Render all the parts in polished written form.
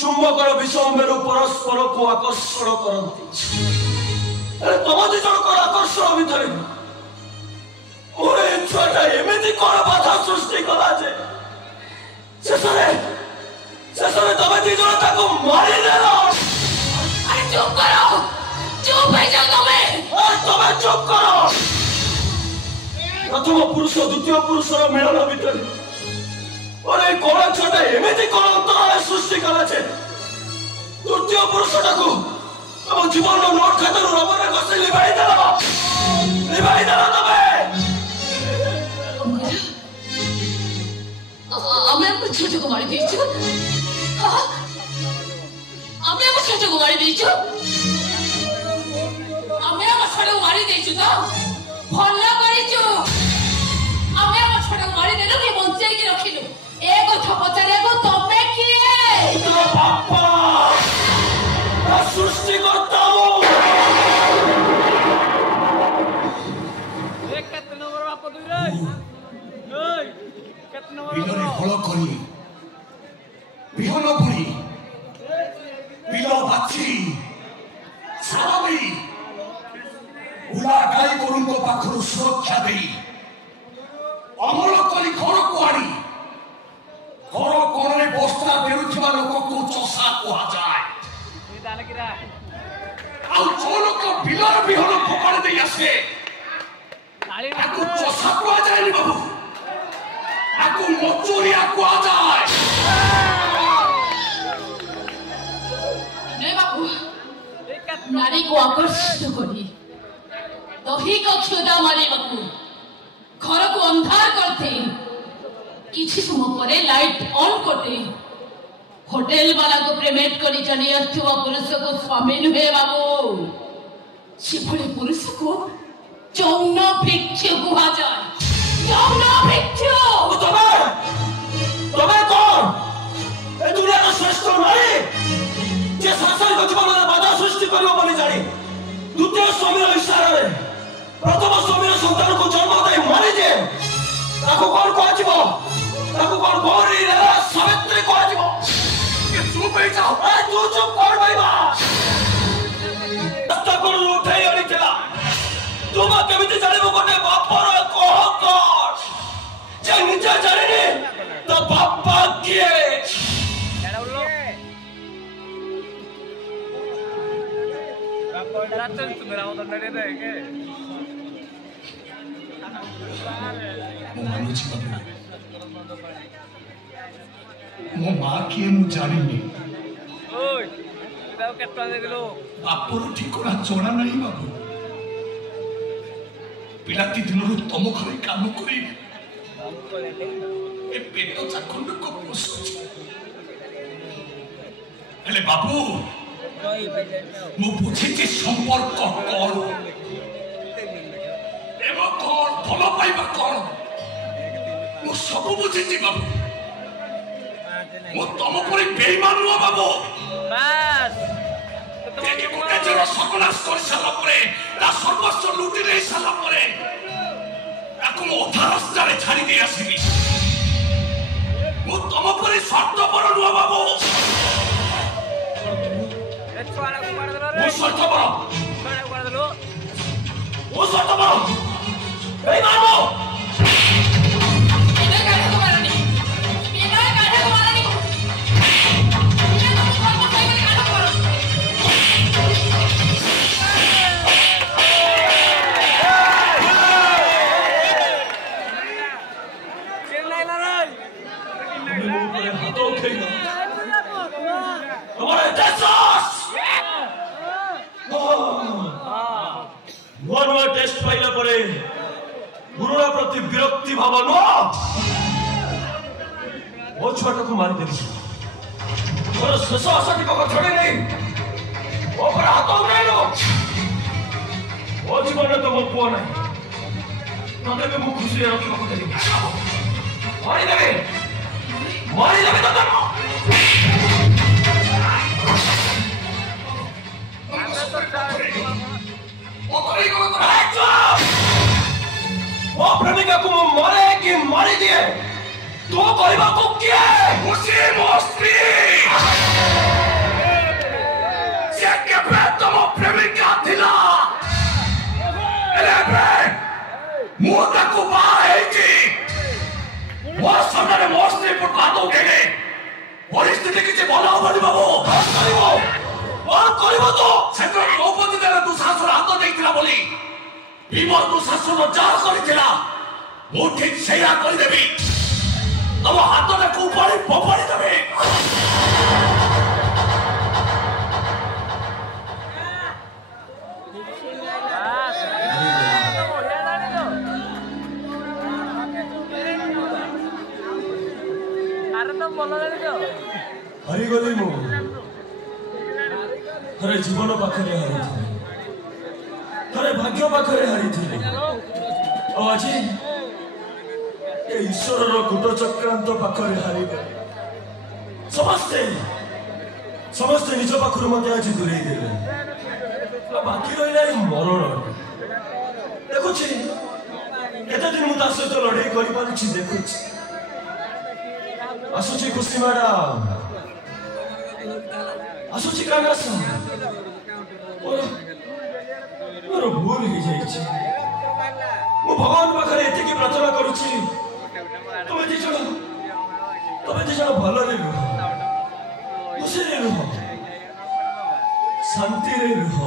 चुंबकर विषम मेरु परस्पर को आकर्षण करती तुम दी जन आकर्षण भितर छुआटा एमती कौन बाधा सृष्टि कला शेष में तुम दी जन मारिदेल चुप करो चुप है जाओ तुम्हें चुप करो प्रथम पुरुष द्वितीय पुरुषर मिलन भितर कौन छुआटा एमती कौन अंतराल सृष्टि कला तृतीय पुरुषटा को तुम जीवन नोट खातर रबर घसी लिभाईदेल तुम्हें छोटे को मारी देचु छोटे को मारी देचु छोटे को मारी देचु तो भल करिचु छोटे को मारी देलु कि बंचाई के रखिलु ए कथा पचारे को तमे किए तो बापा सृष्टि करता हूं एक कत नंबर बाप दुई रे ओय कत नंबर बिलरे हळ करी बिहन बुणी बिल बाछी सारबी उला गाई गोरुଙ୍କ पाखरु सुरक्षा देई अमल करी घर को आनी घर कोणरे बस्ता बेरुथिबा लोक को चसा कुहा जाय दान किरा आ जो लोक बिलर बिहन फोकाड़ देई आसे आकु चसा कुहा जाय नि बाबू आकु मचुरिया कुहा जाय नहीं बाबू नारी को आकर्षित करी दही को क्षुदा मारे बाबू घर को अंधार करते किसी समय परे लाइट ऑन करते होटल वाला को पेमेंट करी चली आसुवा पुरुष को स्वामी नुहे बाबू सेभली पुरुष को यौन भिक्षु कुहा जाए यौन भिक्षु तुम्हें कौन ए दुनिया का श्रेष्ठ नारी जे सांसारिक जीवन में बाधा सृष्टि करियो बोली जानी द्वितीय स्वामी इशारा रे प्रथम स्वामी संतान को जन्म दे मारी जे ताको कौन कहजिबो ताको कौन गौरी रे सावित्री कहजिबो के चुप हो जाओ ए तू चुप कर भाईबा रास्ता को उठाई आनी चला तुम केमिति जानिबो कोटे बापर कह कर जे निजा जानिनी तो बापा किए राचन सुंदर आओ तो नरे रहे के मो मां किए मु जानिनी ओय ताऊ केटा दे दिलो बापर ठिकरा जणा नाही बाबू पिलाती दिनरु तम घरे काम करी ए पेट चाखंड को पोसुची हेले बाबू मु बुझिछि संपर्क कोन एबो कोन भलो पाइबा कोन मु सब बुझिछि बाबू मु तम परि बेईमान नो बाबू बस देखि गुटे जरा सकनास कर साला परे ता सर्वस्व लुटि ले साला परे ताकु मु उठा रास्ता रे छाड़ी दे आसीबी मु तम परि स्वार्थ पर नो बाबू छुआड़ा को मार दलो रे वो स्वार्थ पर छुआड़ा को मार दलो वो स्वार्थ पर बेईमान हो इधर काहे को मारनी इधर काहे को मारनी ये तो कौन को सही में काहे को मारो चिल्लाई ला रे तो उठेगा हमारे देश नुआ टेस्ट पाइला परे गुरुरा प्रति विरक्ति भाव नो वो छुआटा को मारी देली और शेष आशा टिक छड़ी नहीं वो पर हाथ उठाई लो वो जीवन तो मो पुआ नहीं तदे भी मु खुशी रखिबा को देली मारी देबे तो तुम वो प्रेमिका को मारे कि मारी दिए तो कहबा को किए खुशी मस्ती से केबे तुम प्रेमिका थिला एले मु ताको बाहे की वो सामने मोस्टली पर बातों के लिए परिस्थिति किसी बोला हो बड़ी बाबू और करिबो तो सेक्टर द्रौपदी देर दुशासन हाथ देइतिला बोली विमल दुशासन जार करितिला मु ठीक सेया करि देबी तब हाथ ने कुपड़ी पपड़ी देबी हरिगली मु थरे जीवन पाखरे हारी थरे भाग्य पाखरे हारी आज ईश्वर कूट चक्रांत पाखरे हारी समस्ते समस्ते निज पाखर मत आज दूरे देले बाकी रहा मरण देखुची केते दिन मुझे सहित लड़े कर देखुची आसुची खुशी मैडम आसुची कांगास मोर भूल हो जाइए मु भगवान पाखे एति प्रार्थना करुची तुम्हें दी जन भलरे रुह खुशी रुह शांति रुह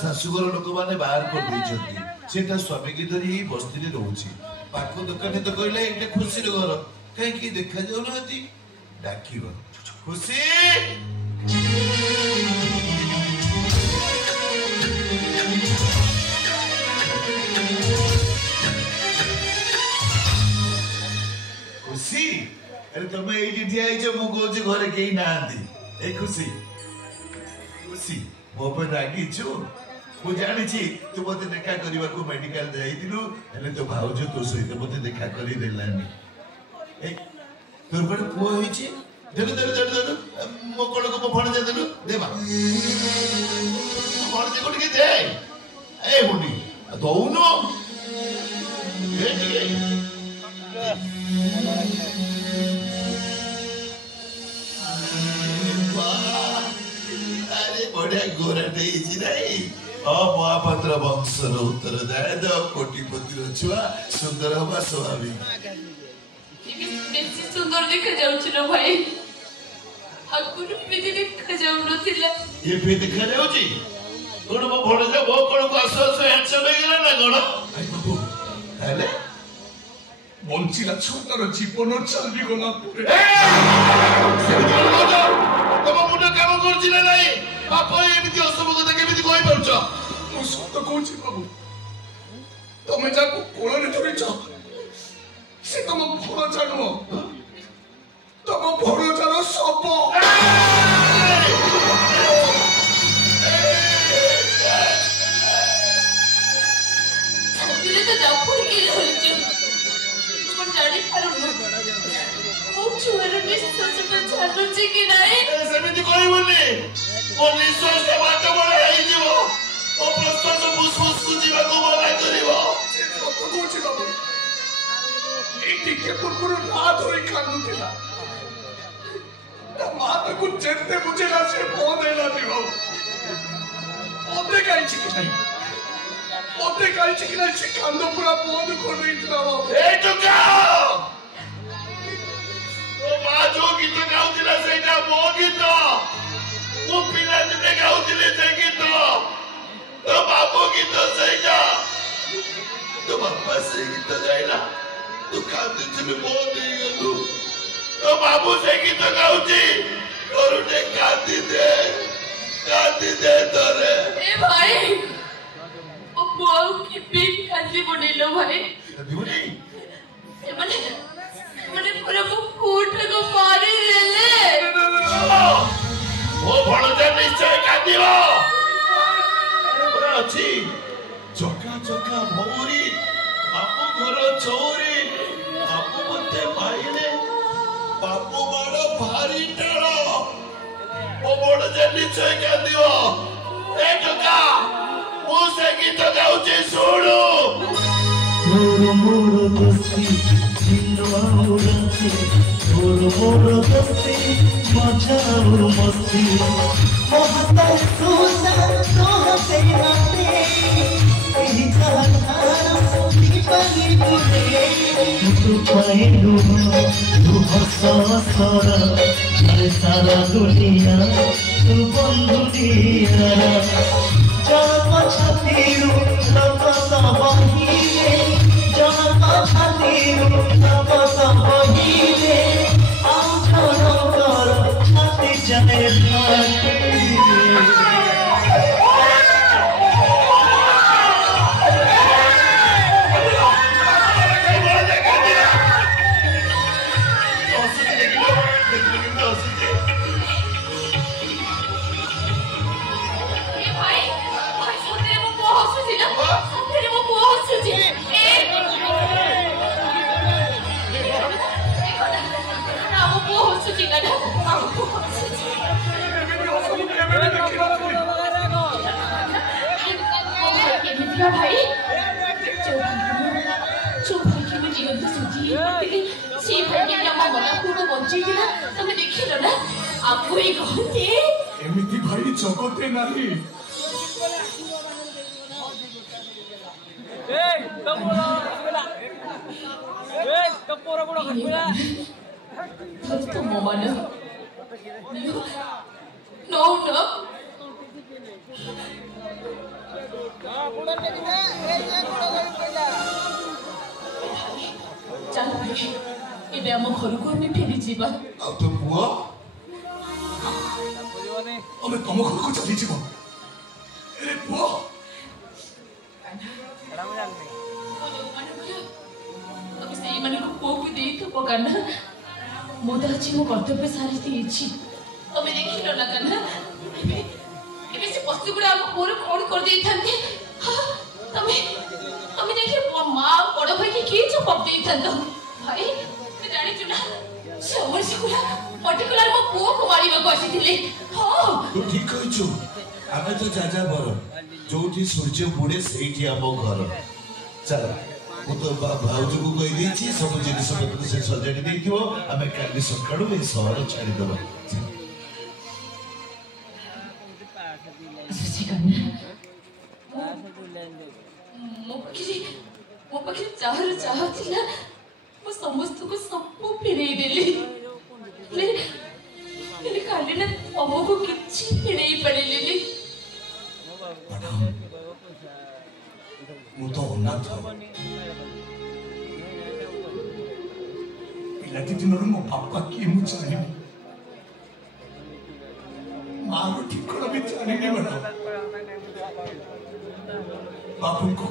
शाशुघर लोक मैंने बाहर कर स्वामी की धरी ही बस्ती रोचे पाख दुकान तो कहले ये खुशी घर कहीं देखा जाऊना डाक खुशी खुशी अरे तुम ये ठिया मुझे घरे कहीं ना खुशी खुशी मो पर रागिछु मु जानी तू मत देखा करने को मेडिकल जाइलु तो भाउज तो सहित मत देखा कर देलानी तोर बड़े पुआ होइछि देलु देलु देलु देलु मो कोड़ को फण दे देलु देबा फण दे कोटी के दे ए मुंडी दौनो ए ठीक बढ़िया गोरा महापात्र वंशर उत्तरदाय कोटिपति छुआ सुंदर हवा स्वाभाविक सुंदर देखा जाउछ भाई आगुरु पे देखा जाउ नथिला ये पे देखा जाउची कोन मो भड़जा बो कोन को आसो आसो हैंडसम हो गेला ना कोन आई बाबू हेले बंचिला छोटार जीवन चलबी गला तम मुंड काम करछि ना नाही बाप एमिति असम कथा केमिति कहि परछ मु सत कहछि बाबू तमे जाको कोलरे धरिछ से तम भरोसा नुह तम भरोसार सब दिले तो जापुर के होइछ तुम जानि पारुनु ओ छुआर विश्वास पे छाडुछि कि नाही सेमिति कहि बोली ओ निश्वास से बात बड़ा है जीवो ओ प्रश्वास फुसफुस को जीवा को बड़ा करिवो सत कहछि बाबू एटी के पुरपुर ना धरि कांदुतिला कि नहीं मते कहीं कि नहीं से कांदो पूरा बंद कर देइतला बाबू ए टुका ओ मां जो गीत गाउतिला सेटा मो गीत मो पिला दिने गाउतिले से गीत तो बाबू गीत सेटा तो बाबा से गीत गाइला तू कांदिथिले मो देई गलु तो बाबू से गीत गाउची करुटे कांदी दे तोरे ए भाई ओ बोल की बिग कांदी बनेलो भाई दिबुनी मने पूरा मु फूट को मारी देले ओ भणजा निश्चय कांदिबो पूरा अछि चका चका भौरी बापू घर चौरी बापू मते पाइले बापू बड़ भारी टाळो ओ भणजा निश्चय कांदिबो ए टका मु से गीत गाउची सुनु मोर दोस्ती जिंदवा उड़ती मोर दोस्ती मजा और मस्ती मोहब्बत सोना तोहते नाते यही कहाना दीपाली बोले तू पाएलू तू हंसा सारा सारा दुनिया तू बंधु दिया जब छातीरू तब तबहीरे जब छातीरू तब तबहीरे आँखों कर छाती जाए भाटे भाई चुप भाई मैं जीवन तो सोची सी भाई के क्या मना को बंची दिला तमे देखिलो ना आपको ही कहते एमिति भाई जगते नाही ए तपोरा रसगुल्ला ए तपोरा बड़ा रसगुल्ला तो मोमन नो नो चल भाई इबे हम घर को में फेरी जीवा अब तो बुआ अबे तुम घर को चली जीवो ए बुआ अब से मन को को दे तो पकाना मोदा छी मो कर्तव्य सारी देछि तमे देखिलो ना कन्ना इबे से पस्तु गुडा हम पूरा कोन कर देई थांते तमे तमे देखि मां बड़ भाई के की जवाब देई थांतो भाई ते जानि छु ना समझ गुडा पर्टिकुलर मो को मारी बा कोसी थिले हां तू ठीक कहछु आमे तो जाजा बर जोठी सूर्य बुडे सेठी आमो घर चल मु तो भाउज को कहि देछि सब जिनिस पत्र से सजाडी देथिबो आमे काली सकाळू ए शहर छाडी देबो मो पखी चाहर चाह थिला मो समस्त को सब फेरे देली ले काली ना अमो को किछि फेरे पड़ेली मु तो अनाथ पिलाटी दिनर मो बापा की मु जानि मारो ठिकरा भी जानि बड़ा बापू को